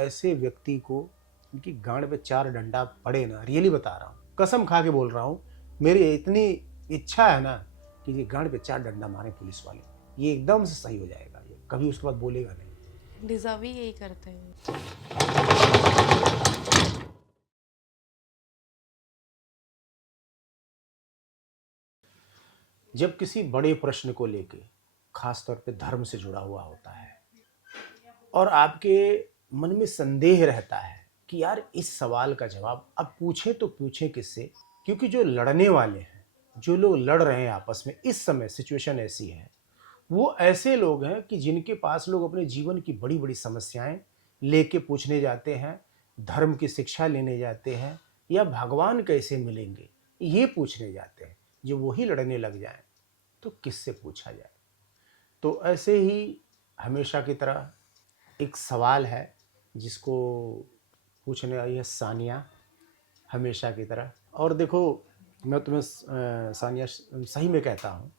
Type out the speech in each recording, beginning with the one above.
ऐसे व्यक्ति को उनकी गांड पे 4 डंडा पड़े ना, रियली बता रहा हूँ, कसम खा के बोल रहा हूँ, मेरी इतनी इच्छा है ना कि ये गांड पे 4 डंडा मारे पुलिस वाले, ये एकदम से सही हो जाएगा, ये कभी उसके बाद बोलेगा नहीं। डिजर्व ही यही करते हैं। जब किसी बड़े प्रश्न को लेके खास तौर पे धर्म से जुड़ा हुआ होता है और आपके मन में संदेह रहता है कि यार इस सवाल का जवाब अब पूछे तो पूछे किससे, क्योंकि जो लड़ने वाले हैं, जो लोग लड़ रहे हैं आपस में, इस समय सिचुएशन ऐसी है, वो ऐसे लोग हैं कि जिनके पास लोग अपने जीवन की बड़ी बड़ी समस्याएं लेके पूछने जाते हैं, धर्म की शिक्षा लेने जाते हैं, या भगवान कैसे मिलेंगे ये पूछने जाते हैं। जो वही लड़ने लग जाएं तो किससे पूछा जाए। तो ऐसे ही हमेशा की तरह एक सवाल है जिसको पूछने आई है सानिया, हमेशा की तरह। और देखो, मैं तुम्हें सानिया सही में कहता हूँ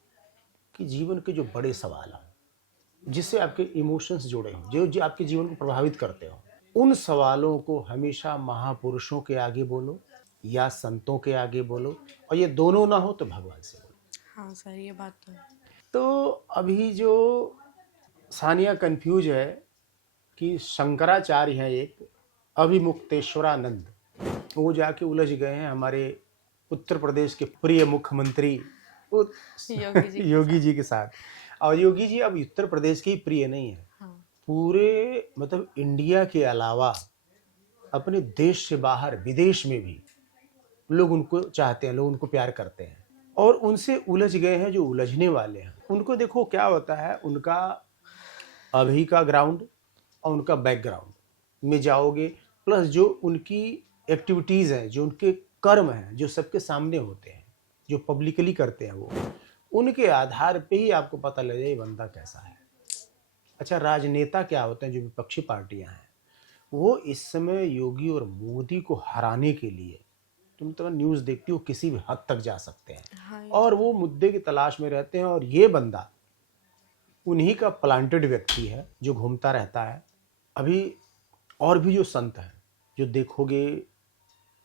कि जीवन के जो बड़े सवाल हैं जिससे आपके इमोशंस जुड़े हों, जो आपके जीवन को प्रभावित करते हो, उन सवालों को हमेशा महापुरुषों के आगे बोलो या संतों के आगे बोलो, और ये दोनों ना हो तो भगवान से बोलो। हाँ सर, ये बात तो है। तो अभी जो सानिया कंफ्यूज है कि शंकराचार्य हैं एक अभिमुक्तेश्वरानंद, वो जाके उलझ गए हैं हमारे उत्तर प्रदेश के प्रिय मुख्यमंत्री योगी जी के साथ। और योगी जी अब उत्तर प्रदेश के ही प्रिय नहीं है, हाँ। पूरे मतलब इंडिया के अलावा अपने देश से बाहर विदेश में भी लोग उनको चाहते हैं, लोग उनको प्यार करते हैं, और उनसे उलझ गए हैं जो उलझने वाले हैं। उनको देखो क्या होता है, उनका अभी का ग्राउंड और उनका बैकग्राउंड में जाओगे, प्लस जो उनकी एक्टिविटीज़ हैं, जो उनके कर्म हैं, जो सबके सामने होते हैं, जो पब्लिकली करते हैं, वो उनके आधार पे ही आपको पता लग जाए बंदा कैसा है। अच्छा, राजनेता क्या होते हैं, जो विपक्षी पार्टियां हैं, वो इस समय योगी और मोदी को हराने के लिए, तुम तो न्यूज़ देखती हो, किसी भी हद तक जा सकते हैं। हाँ, और वो मुद्दे की तलाश में रहते हैं, और ये बंदा उन्हीं का प्लांटेड व्यक्ति है जो घूमता रहता है। अभी और भी जो संत हैं, जो देखोगे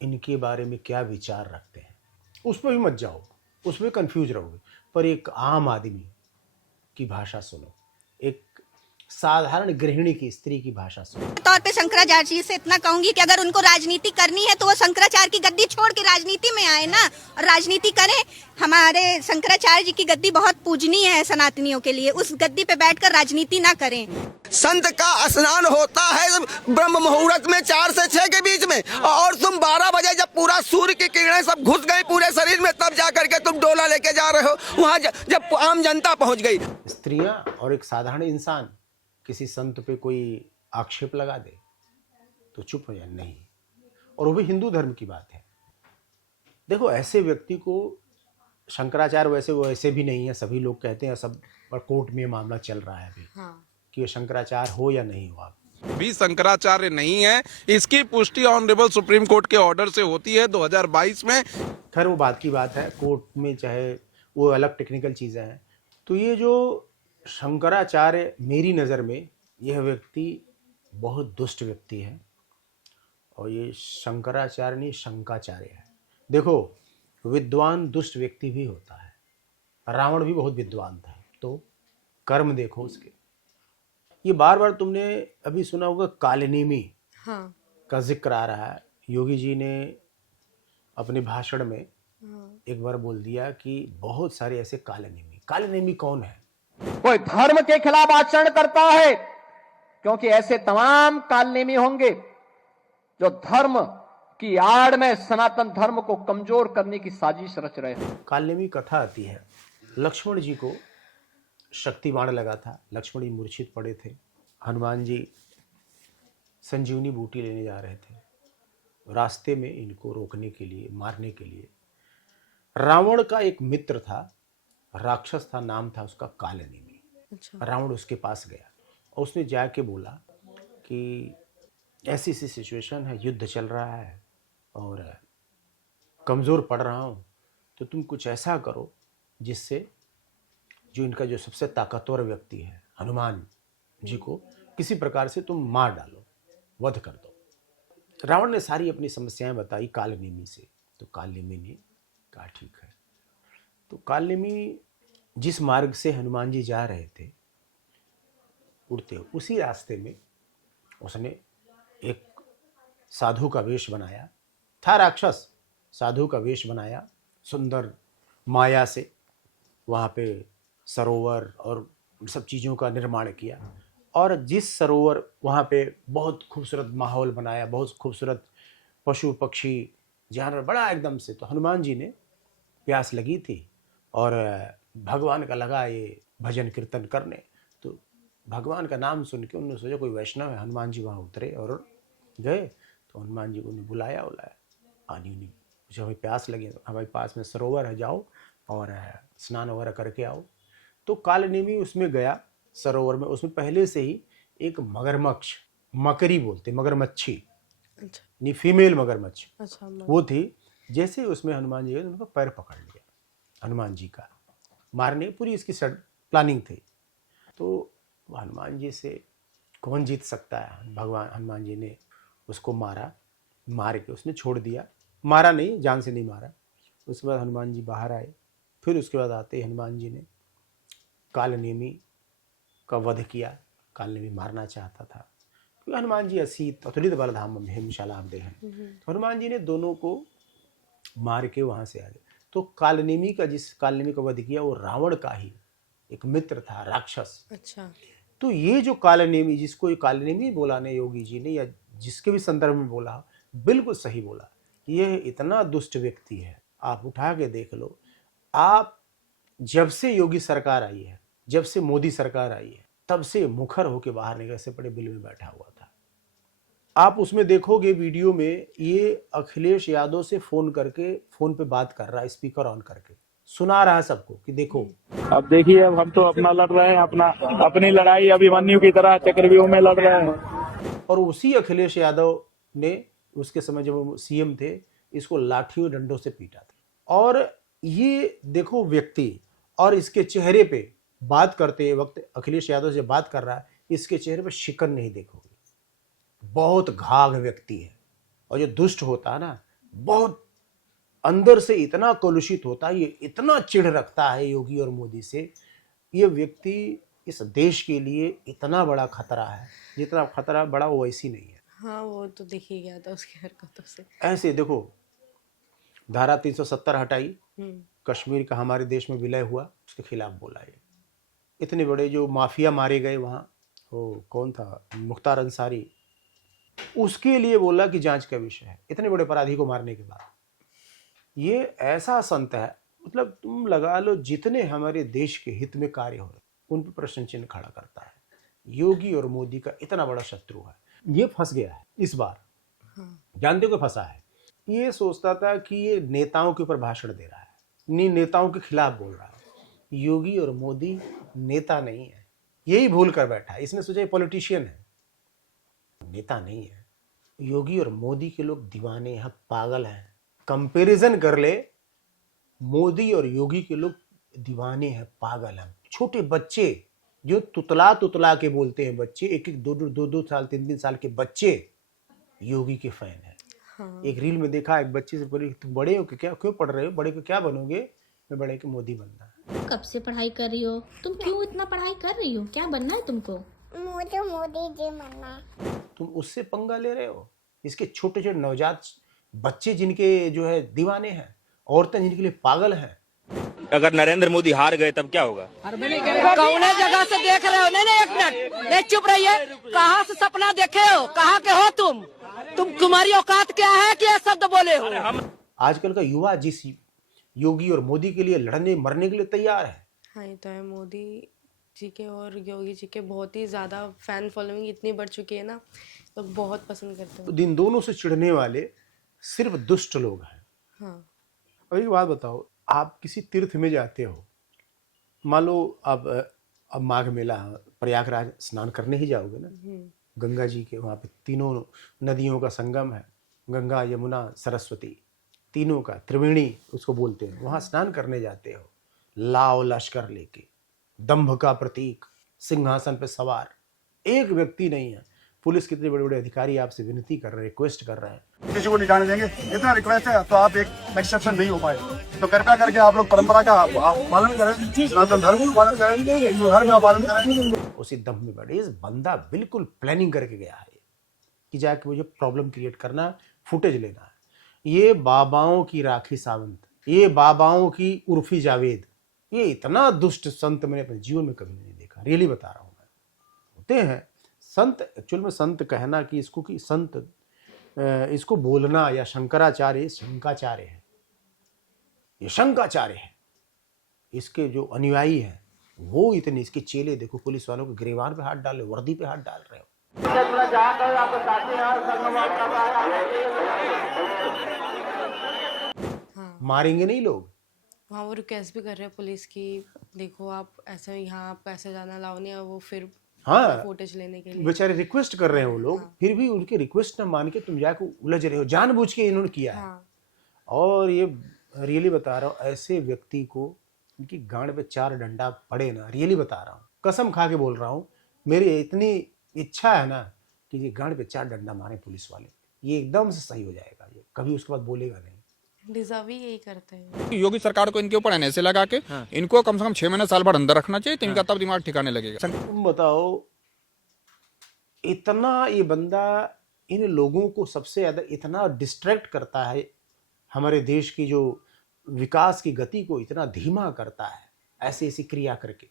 इनके बारे में क्या विचार रखते हैं, उस पर भी मत जाओ, उसमें कंफ्यूज रहोगे। पर एक आम आदमी की भाषा सुनो, एक साधारण गृहिणी की, स्त्री की भाषा सुनो। तौर पे शंकराचार्य जी से इतना कहूंगी कि अगर उनको राजनीति करनी है तो वो शंकराचार्य की गद्दी छोड़ के राजनीति में आए ना, और राजनीति करें। हमारे शंकराचार्य जी की गद्दी बहुत पूजनीय है सनातनियों के लिए, उस गद्दी पे बैठकर राजनीति ना करें। संत का स्नान होता है ब्रह्म मुहूर्त में 4 से 6 के बीच में, और तुम 12 बजे जब पूरा सूर्य की किरणें सब घुस गई पूरे शरीर में, तब जा करके तुम डोला लेके जा रहे हो वहां, जब आम जनता पहुंच गई। स्त्रियां और एक साधारण इंसान किसी संत पे कोई आक्षेप लगा दे तो चुप हो जाए, नहीं, और वो भी हिंदू धर्म की बात है। देखो, ऐसे व्यक्ति को शंकराचार्य वैसे भी नहीं है, सभी लोग कहते हैं, सब पर कोर्ट में मामला चल रहा है अभी। हाँ। कि ये शंकराचार्य हो या नहीं हो, आप भी शंकराचार्य नहीं है, इसकी पुष्टि ऑनरेबल सुप्रीम कोर्ट के ऑर्डर से होती है 2022 में। खैर वो बात की बात है, कोर्ट में चाहे वो अलग टेक्निकल चीज़ें हैं। तो ये जो शंकराचार्य, मेरी नज़र में यह व्यक्ति बहुत दुष्ट व्यक्ति है, और ये शंकराचार्य नहीं, शंकाचार्य है। देखो, विद्वान दुष्ट व्यक्ति भी होता है, रावण भी बहुत विद्वान था, तो कर्म देखो उसके। ये बार बार तुमने अभी सुना होगा कालनेमी हाँ। का जिक्र आ रहा है। योगी जी ने अपने भाषण में एक बार बोल दिया कि बहुत सारे ऐसे कालनेमी। कालनेमी कौन है? कोई धर्म के खिलाफ आचरण करता है, क्योंकि ऐसे तमाम कालनेमी होंगे जो धर्म की आड़ में सनातन धर्म को कमजोर करने की साजिश रच रहे हैं। कालनेमी कथा आती है, लक्ष्मण जी को शक्ति बाण लगा था, लक्ष्मण जी मूर्छित पड़े थे, हनुमान जी संजीवनी बूटी लेने जा रहे थे, रास्ते में इनको रोकने के लिए, मारने के लिए रावण का एक मित्र था, राक्षस था, नाम था उसका कालनेमी। अच्छा। रावण उसके पास गया और उसने जाके बोला कि ऐसी सी सिचुएशन है, युद्ध चल रहा है और कमज़ोर पड़ रहा हूँ, तो तुम कुछ ऐसा करो जिससे जो इनका जो सबसे ताकतवर व्यक्ति है हनुमान जी को किसी प्रकार से तुम मार डालो। वध कर दो। रावण ने सारी अपनी समस्याएं बताई कालनेमी से। तो कालनेमी ने कहा ठीक है। तो कालनेमी जिस मार्ग से हनुमान जी जा रहे थे उड़ते, उसी रास्ते में उसने एक साधु का वेश बनाया। था राक्षस, साधु का वेश बनाया, सुंदर माया से वहाँ पे सरोवर और सब चीज़ों का निर्माण किया। और जिस सरोवर वहाँ पे बहुत खूबसूरत माहौल बनाया, बहुत खूबसूरत पशु पक्षी जानवर, बड़ा एकदम से। तो हनुमान जी ने प्यास लगी थी और भगवान का लगा ये भजन कीर्तन करने। तो भगवान का नाम सुन के उन्होंने सोचा कोई वैष्णव है। हनुमान जी वहाँ उतरे और गए। तो हनुमान जी को उन्हें बुलाया आनी उन्हें पूछा भाई प्यास लगी, तो हमारे पास में सरोवर है, जाओ और स्नान वगैरह करके आओ। तो कालनेमी उसमें गया सरोवर में। उसमें पहले से ही एक मगरमच्छ, मकरी बोलते, मगरमच्छी, अच्छा नहीं फीमेल मगरमच्छ अच्छा वो थी। जैसे उसमें हनुमान जी गए उनका पैर पकड़ लिया, हनुमान जी का मारने, पूरी इसकी प्लानिंग थी। तो हनुमान जी से कौन जीत सकता है। भगवान हनुमान जी ने उसको मारा, मार के उसने छोड़ दिया। मारा नहीं, जान से नहीं मारा। उसके बाद हनुमान जी बाहर आए। फिर उसके बाद आते ही हनुमान जी ने कालनेमी का वध किया। कालनेमी मारना चाहता था क्योंकि हनुमान जी असीत अतुलित बलधाम हिमशालाम देहन। तो हनुमान जी ने दोनों को मार के वहाँ से आ गए। तो कालनेमी का, जिस कालनेमी का वध किया वो रावण का ही एक मित्र था, राक्षस। अच्छा तो ये जो कालनेमी, जिसको ये कालनेमी बोला ने योगी जी ने, या जिसके भी संदर्भ में बोला, बिल्कुल सही बोला। यह इतना दुष्ट व्यक्ति है, आप उठा के देख लो। आप जब से योगी सरकार आई है, जब से मोदी सरकार आई है, तब से मुखर होके बाहर निकल से पड़े बिल में बैठा हुआ था। आप उसमें देखोगे वीडियो में, ये अखिलेश यादव से फोन करके, फोन पे बात कर रहा है, स्पीकर ऑन करके सुना रहा है सबको कि देखो। अब देखिए, अब हम तो अपना लड़ रहे हैं, अपनी लड़ाई अभिमन्यु की तरह चक्रव्यूह में लड़ रहे हैं। और उसी अखिलेश यादव ने उसके समय जब वो सीएम थे, इसको लाठियों डंडों से पीटा था। और ये देखो व्यक्ति, और इसके चेहरे पे बात करते वक्त, अखिलेश यादव से बात कर रहा है, इसके चेहरे पे शिकन नहीं देखोगे। बहुत घाघ व्यक्ति है। और जो दुष्ट होता है ना, बहुत अंदर से इतना कलुषित होता है, ये इतना चिढ़ रखता है योगी और मोदी से। ये व्यक्ति इस देश के लिए इतना बड़ा खतरा है, जितना खतरा बड़ा वो वैसी नहीं है। हाँ वो तो दिख ही गया था उसकी हरकतों से। ऐसे देखो, धारा 370 हटाई, कश्मीर का हमारे देश में विलय हुआ, उसके खिलाफ बोला। ये इतने बड़े जो माफिया मारे गए वहाँ, वो कौन था, मुख्तार अंसारी, उसके लिए बोला कि जांच का विषय है, इतने बड़े अपराधी को मारने के बाद। ये ऐसा संत है, मतलब तुम लगा लो जितने हमारे देश के हित में कार्य हो रहे उन पर प्रश्न चिन्ह खड़ा करता है। योगी और मोदी का इतना बड़ा शत्रु है। ये फंस गया है इस बार। जानते हो फंसा है। ये सोचता था कि ये नेताओं के ऊपर भाषण दे रहा है, नहीं नेताओं के खिलाफ बोल रहा है। योगी और मोदी नेता नहीं है, यही भूल कर बैठा है। इसने सोचा ये पॉलिटिशियन है, नेता नहीं है। योगी और मोदी के लोग दीवाने हैं, पागल हैं। कंपैरिजन कर ले, मोदी और योगी के लोग दीवाने हैं, पागल हैं। छोटे बच्चे जो तुतला के बोलते हैं, बच्चे एक दो साल 3 साल के बच्चे योगी के फैन हैं। हाँ। एक रील में देखा, एक बच्चे से बोली तुम बड़े हो कि क्या, क्यों पढ़ रहे हो, बड़े को क्या बनोगे? मैं बड़े के मोदी बनना है। कब से पढ़ाई कर रही हो तुम? क्यों इतना पढ़ाई कर रही हो? क्या बनना है तुमको? मुझे मोदी जी बनना है। तुम उससे पंगा ले रहे हो। इसके छोटे छोटे नवजात बच्चे जिनके जो है दीवाने हैं, औरतें जिनके लिए पागल हैं। अगर नरेंद्र मोदी हार गए तब क्या होगा? कौन जगह से देख रहे हो? नहीं एक मिनट, नहीं चुप रहिए। कहाँ से सपना देखे हो? कहाँ के हो तुम? तुम्हारी औकात क्या है कि ये शब्द बोले हो? आजकल का युवा जिस योगी और मोदी के लिए लड़ने मरने के लिए तैयार है। हाँ ये तो है। मोदी जी के और योगी जी के बहुत ही ज़्यादा फैन फॉलोइंग इतनी बढ़ चुकी है ना, तो बहुत पसंद करते हैं। इन दोनों से चिढ़ने वाले सिर्फ दुष्ट लोग हैं। हाँ। अब एक बात बताओ, आप किसी तीर्थ में जाते हो, मान लो अब माघ मेला, प्रयागराज स्नान करने ही जाओगे ना, गंगा जी के वहाँ पे 3 नदियों का संगम है, गंगा यमुना सरस्वती, तीनों का त्रिवेणी उसको बोलते हैं। वहाँ स्नान करने जाते हो, लाव लश्कर लेके, दंभ का प्रतीक, सिंहासन पे सवार, एक व्यक्ति नहीं है। पुलिस के इतने बड़े बड़े अधिकारी आपसे विनती कर रहे हैं, रिक्वेस्ट कर रहे हैं। किसी को नहीं जाने देंगे, इतना रिक्वेस्ट है तो आप एक एक्सेप्शन नहीं हो पाए, तो कृपया करके आप लोग परंपरा का आप पालन करें, सनातन धर्म का पालन करें, हिंदू धर्म का पालन करें। उसी दम में बैठे, इस बंदा बिल्कुल प्लानिंग करके गया है कि जाके मुझे प्रॉब्लम क्रिएट करना, फुटेज लेना है। ये बाबाओं की राखी सावंत, ये बाबाओं की उर्फी जावेद, ये इतना दुष्ट संत मैंने अपने जीवन में कभी नहीं देखा। रियली बता रहा हूँ मैं। होते हैं संत, एक्चुअल में संत कहना कि इसको कि संत, इसको बोलना या शंकराचार्य, शंकाचार्य है, ये शंकाचार्य है। इसके जो अनुयायी हैं वो इतने, इसके चेले देखो पुलिस वालों के गिरबान पे हाथ डाल रहे, वर्दी पे हाथ डाल रहे हो। मारेंगे नहीं लोग। वहाँ वो रिक्वेस्ट भी कर रहे हैं पुलिस की, देखो आप ऐसे यहाँ आपको ऐसे जाना लाओ नहीं, और वो फिर हाँ, फुटेज लेने के लिए बेचारे रिक्वेस्ट कर रहे हैं वो लोग। हाँ। फिर भी उनके रिक्वेस्ट न मान के तुम जाके उलझ रहे हो, जानबूझ के इन्होंने किया है। हाँ। और ये रियली बता रहा हूँ, ऐसे व्यक्ति को इनकी गांड पे 4 डंडा पड़े ना, रियली बता रहा हूँ, कसम खा के बोल रहा हूँ, मेरी इतनी इच्छा है ना कि ये गांड पे 4 डंडा मारे पुलिस वाले, ये एकदम से सही हो जाएगा, ये कभी उसके बाद बोलेगा नहीं। डिजर्व ही यही करते हैं। योगी सरकार को इनके ऊपर एनएसए लगा के इनको कम से कम 6 महीने साल भर अंदर रखना चाहिए, तो इनका तब दिमाग ठिकाने लगेगा। तुम बताओ, इतना ये बंदा इन लोगों को सबसे ज्यादा इतना डिस्ट्रैक्ट करता है, हमारे देश की जो विकास की गति को इतना धीमा करता है, ऐसी ऐसी क्रिया करके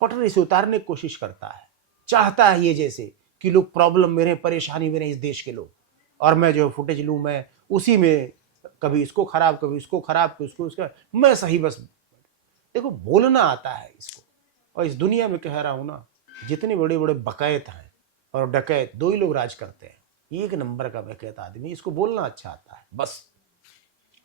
पटरी से उतारने की कोशिश करता है। चाहता है ये जैसे कि लोग प्रॉब्लम में रहे, परेशानी में रहे इस देश के लोग, और मैं जो फुटेज लूँ, मैं उसी में कभी इसको खराब, कभी उसको खराब, कभी उसको उसका, मैं सही बस। देखो बोलना आता है इसको। और इस दुनिया में कह रहा हूँ ना, जितने बड़े बड़े बकैत हैं और डकैत, 2 ही लोग राज करते हैं। एक नंबर का बकैत आदमी, इसको बोलना अच्छा आता है, बस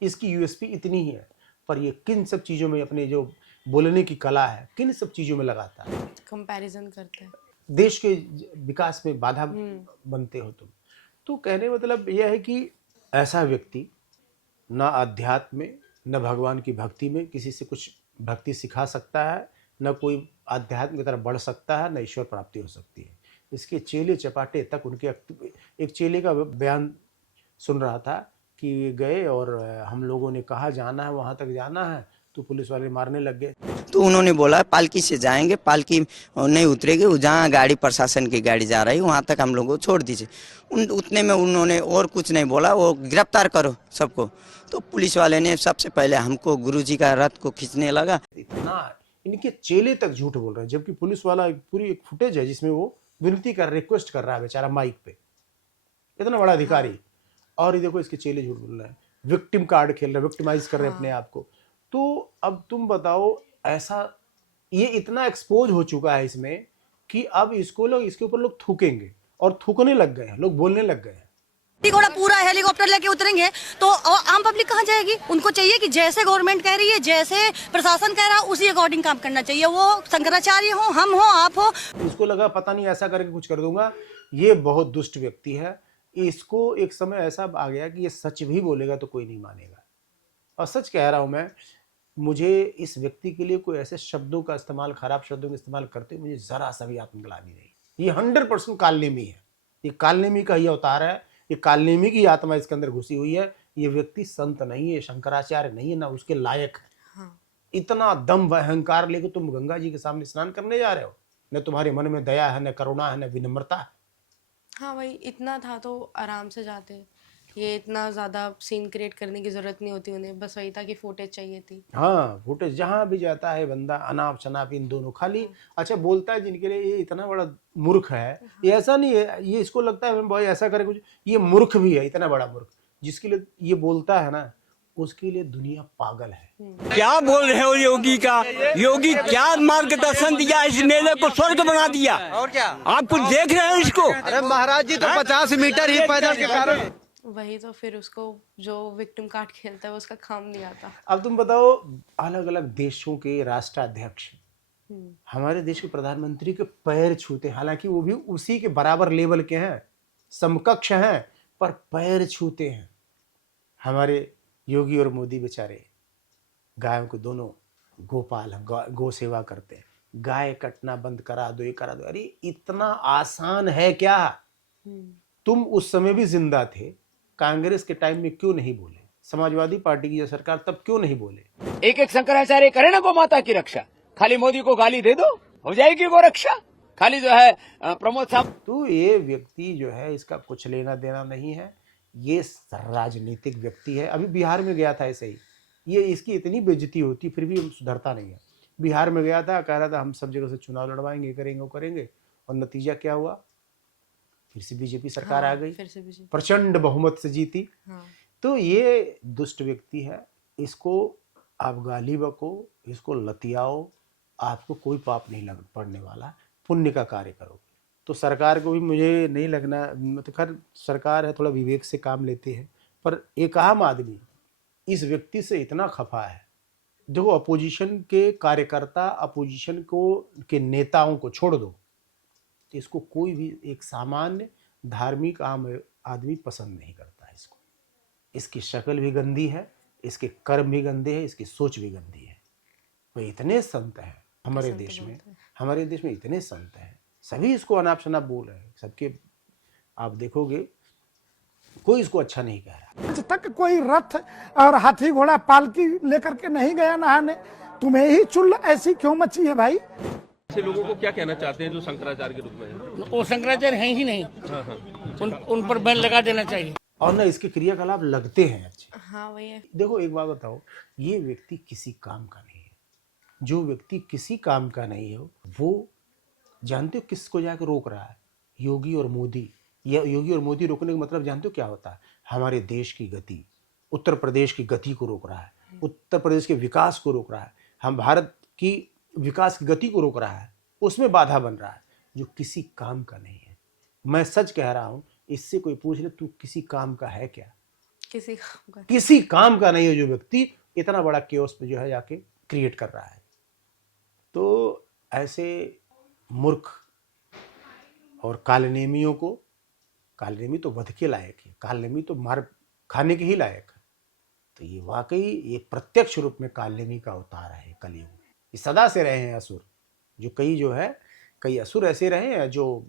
इसकी यूएसपी इतनी ही है। पर ये किन सब चीज़ों में, अपने जो बोलने की कला है, किन सब चीज़ों में लगाता है। कंपैरिजन करते हैं, देश के विकास में बाधा बनते हो तुम। तो कहने मतलब यह है कि ऐसा व्यक्ति न अध्यात्म में, न भगवान की भक्ति में किसी से कुछ भक्ति सिखा सकता है, न कोई आध्यात्म की तरफ बढ़ सकता है, न ईश्वर प्राप्ति हो सकती है। इसके चेले चपाटे तक, उनके एक चेले का बयान सुन रहा था कि गए और हम लोगों ने कहा जाना है, वहाँ तक जाना है, तो पुलिस वाले मारने लग गए। तो उन्होंने बोला पालकी से जाएंगे, पालकी नहीं उतरेगी, जहाँ गाड़ी प्रशासन की गाड़ी जा रही वहाँ तक हम लोगों को छोड़ दीजिए। उतने में उन्होंने और कुछ नहीं बोला, वो गिरफ्तार करो सबको। तो पुलिस वाले ने सबसे पहले हमको गुरुजी का रथ को खींचने लगा। इतना इनके चेले तक झूठ बोल रहे हैं, जबकि पुलिस वाला पूरी एक फुटेज है जिसमें वो विनती कर, रिक्वेस्ट कर रहा है बेचारा माइक पे, इतना बड़ा अधिकारी। और ये देखो इसके चेले झूठ बोल रहे हैं, विक्टिम कार्ड खेल रहे हैं, विक्टिमाइज कर रहे हैं अपने आप को। तो अब तुम बताओ, ऐसा ये इतना एक्सपोज हो चुका है इसमें कि अब इसको लोग, इसके ऊपर लोग थूकेंगे, और थूकने लग गए हैं, लोग बोलने लग गए हैं। घोड़ा पूरा हेलीकॉप्टर लेके उतरेंगे तो आम पब्लिक कहाँ जाएगी? उनको चाहिए कि जैसे गवर्नमेंट कह रही है, जैसे प्रशासन कह रहा है, उसी अकॉर्डिंग काम करना चाहिए। वो शंकराचार्य हो, हम हो, आप हो। इसको लगा पता नहीं ऐसा करके कुछ कर दूंगा। ये बहुत दुष्ट व्यक्ति है। इसको एक समय ऐसा आ गया कि ये सच भी बोलेगा तो कोई नहीं मानेगा। और सच कह रहा हूं मैं, मुझे इस व्यक्ति के लिए कोई ऐसे शब्दों का इस्तेमाल, खराब शब्दों का इस्तेमाल करते हुए मुझे जरा सा भी आत्मग्लानि नहीं। ये 100% कालनेमी है। ये कालनेमी का ही अवतार है, ये कालनेमी की आत्मा इसके अंदर घुसी हुई है। ये व्यक्ति संत नहीं है, शंकराचार्य नहीं है, ना उसके लायक है। हाँ। इतना दम व अहंकार लेकर तुम गंगा जी के सामने स्नान करने जा रहे हो, न तुम्हारे मन में दया है, न करुणा है, न विनम्रता है। हाँ वही, इतना था तो आराम से जाते। ये इतना ज्यादा सीन क्रिएट करने की जरूरत नहीं होती उन्हें, बस वही था कि फुटेज चाहिए थी। हाँ, फुटेज जहां भी जाता है बंदा अनाप शनाप इन दोनों खाली अच्छा बोलता है। जिनके लिए ये इतना बड़ा मूर्ख है, ये ऐसा नहीं है, ये इसको लगता है भाई ऐसा करे कुछ, ये मूर्ख भी है, इतना बड़ा मूर्ख। जिसके लिए ये बोलता है ना, उसके लिए दुनिया पागल है। क्या बोल रहे हो योगी का? योगी क्या मार्गदर्शन दिया, इस मेले को स्वर्ग बना दिया। और क्या आप कुछ देख रहे हैं इसको? अरे महाराज जी तो 50 मीटर ही पैदल के कारण। वही तो, फिर उसको जो विक्टिम कार्ड खेलता है उसका काम नहीं आता। अब तुम बताओ, अलग अलग देशों के राष्ट्राध्यक्ष हमारे देश के प्रधानमंत्री के पैर छूते, हालांकि वो भी उसी के बराबर लेवल के हैं, समकक्ष हैं, पर पैर छूते हैं। हमारे योगी और मोदी बेचारे गायों को दोनों गोपाल हैं, गौ सेवा करते हैं, गाय कटना बंद करा दो, ये करा दो। अरे इतना आसान है क्या? तुम उस समय भी जिंदा थे, कांग्रेस के टाइम में क्यों नहीं बोले? समाजवादी पार्टी की जो सरकार तब क्यों नहीं बोले? एक एक शंकराचार्य करे ना गो माता की रक्षा, खाली मोदी को गाली दे दो हो जाएगी गो रक्षा। खाली जो है प्रमोद साहब, तो ये व्यक्ति जो है इसका कुछ लेना देना नहीं है, ये राजनीतिक व्यक्ति है। अभी बिहार में गया था ऐसे ही, ये इसकी इतनी बेइज्जती होती फिर भी सुधरता नहीं है। बिहार में गया था, कह रहा था हम सब जगह से चुनाव लड़वाएंगे, करेंगे वो करेंगे, और नतीजा क्या हुआ? फिर से बीजेपी सरकार आ गई, प्रचंड बहुमत से जीती। तो ये दुष्ट व्यक्ति है, इसको आप गाली बको, इसको लतियाओ, आपको कोई पाप नहीं लग पड़ने वाला, पुण्य का कार्य करो। तो सरकार को भी मुझे नहीं लगना, मतलब खैर सरकार है थोड़ा विवेक से काम लेती है, पर एक आम आदमी इस व्यक्ति से इतना खफा है। देखो अपोजिशन के कार्यकर्ता, अपोजिशन को के नेताओं को छोड़ दो, तो इसको कोई भी एक सामान्य धार्मिक आम आदमी पसंद नहीं करता है इसको। इसकी शक्ल भी गंदी है, इसके कर्म भी गंदे हैं, इसकी सोच भी गंदी है। वो इतने संत हैं हमारे देश में, हमारे देश में इतने संत हैं, सभी इसको अनाप शनाप बोल रहे हैं, सबके आप देखोगे कोई इसको अच्छा नहीं कह रहा। आज तक कोई रथ और हाथी घोड़ा पालकी लेकर के नहीं गया नहाने, तुम्हें ही चुल ऐसी क्यों मची है भाई? ऐसे लोगों को क्या कहना चाहते हैं जो शंकराचार्य के रूप में है? वो शंकराचार्य है ही नहीं, उन पर बैन लगा देना चाहिए। और ना इसके क्रियाकलाप लगते हैं अच्छे। हाँ वही है। देखो एक बात बताओ, ये व्यक्ति किसी काम का नहीं है। जो व्यक्ति किसी काम का नहीं है वो जानते हो किसको जाकर रोक रहा है? योगी और मोदी। योगी और मोदी रोकने का मतलब जानते हो क्या होता है? हमारे देश की गति, उत्तर प्रदेश की गति को रोक रहा है, उत्तर प्रदेश के विकास को रोक रहा है, हम भारत की विकास की गति को रोक रहा है, उसमें बाधा बन रहा है, जो किसी काम का नहीं है। मैं सच कह रहा हूं, इससे कोई पूछ ले तू किसी काम का है क्या? किसी काम का नहीं है जो व्यक्ति इतना बड़ा केओस पे जो है जाके क्रिएट कर रहा है। तो ऐसे मूर्ख और कालनेमियों को, कालनेमी तो वध के लायक है, कालनेमी तो मार खाने के ही लायक है। तो ये वाकई ये प्रत्यक्ष रूप में कालनेमी का अवतार है कलयुग। ये सदा से रहे हैं असुर, जो कई असुर ऐसे रहे हैं जो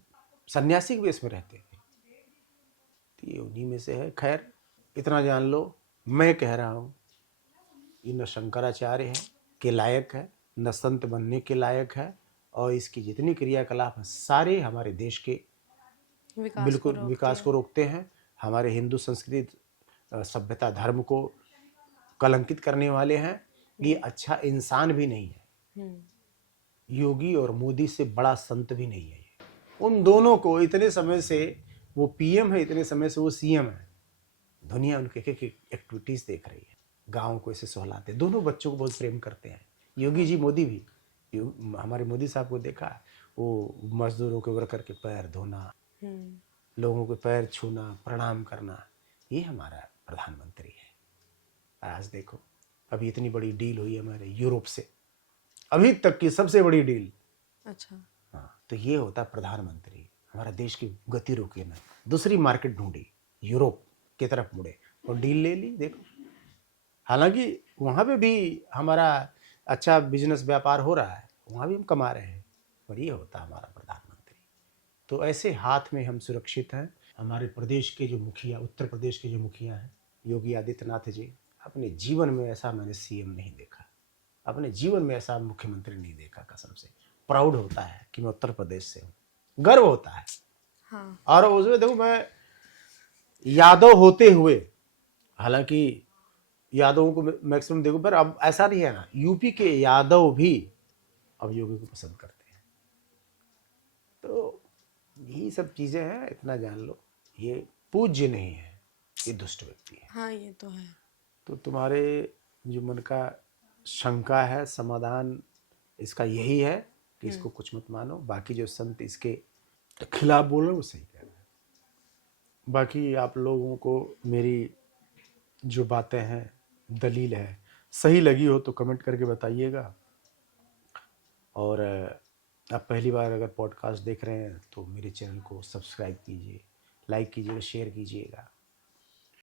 सन्यासी के वेश में रहते थे, तो ये उन्हीं में से है। खैर इतना जान लो, मैं कह रहा हूँ ये न शंकराचार्य है के लायक है, न संत बनने के लायक है, और इसकी जितनी क्रियाकलाप है सारे हमारे देश के बिल्कुल विकास को रोकते हैं। हमारे हिंदू संस्कृति सभ्यता धर्म को कलंकित करने वाले हैं। ये अच्छा इंसान भी नहीं है, योगी और मोदी से बड़ा संत भी नहीं है। उन दोनों को इतने समय से वो पीएम है, इतने समय से वो सीएम है, दुनिया उनके एक्टिविटीज देख रही है, गाँव को ऐसे सहलाते, दोनों बच्चों को बहुत प्रेम करते हैं। योगी जी, मोदी भी, हमारे मोदी साहब को देखा, वो मजदूरों के वर्कर के पैर धोना, लोगों के पैर छूना, प्रणाम करना, ये हमारा प्रधानमंत्री है। आज देखो अभी इतनी बड़ी डील हुई हमारे यूरोप से, अभी तक की सबसे बड़ी डील। अच्छा हाँ, तो ये होता प्रधानमंत्री। हमारा देश की गति रोके ना, दूसरी मार्केट ढूंढी, यूरोप की तरफ मुड़े और डील ले ली। देखो हालांकि वहाँ पे भी हमारा अच्छा बिजनेस व्यापार हो रहा है, वहाँ भी हम कमा रहे हैं, पर ये होता हमारा प्रधानमंत्री। तो ऐसे हाथ में हम सुरक्षित हैं। हमारे प्रदेश के जो मुखिया, उत्तर प्रदेश के जो मुखिया हैं, योगी आदित्यनाथ जी, अपने जीवन में ऐसा मैंने सीएम नहीं देखा, अपने जीवन में ऐसा मुख्यमंत्री नहीं देखा। कसम से प्राउड होता है कि मैं उत्तर प्रदेश से हूँ, गर्व होता है। हाँ। और उसमें देखो मैं यादव होते हुए, हालांकि यादवों को मैक्सिमम देखो, पर अब ऐसा नहीं है ना, यूपी के यादव भी अब योगी को पसंद करते हैं। तो यही सब चीजें हैं, इतना जान लो, ये पूज्य नहीं है, ये दुष्ट व्यक्ति है। हाँ ये तो है। तो तुम्हारे जो मन का शंका है, समाधान इसका यही है कि इसको कुछ मत मानो। बाकी जो संत इसके खिलाफ बोल रहे हैं वो सही कह रहे हैं। बाकी आप लोगों को मेरी जो बातें हैं, दलील है, सही लगी हो तो कमेंट करके बताइएगा। और आप पहली बार अगर पॉडकास्ट देख रहे हैं तो मेरे चैनल को सब्सक्राइब कीजिए, लाइक कीजिएगा, शेयर कीजिएगा।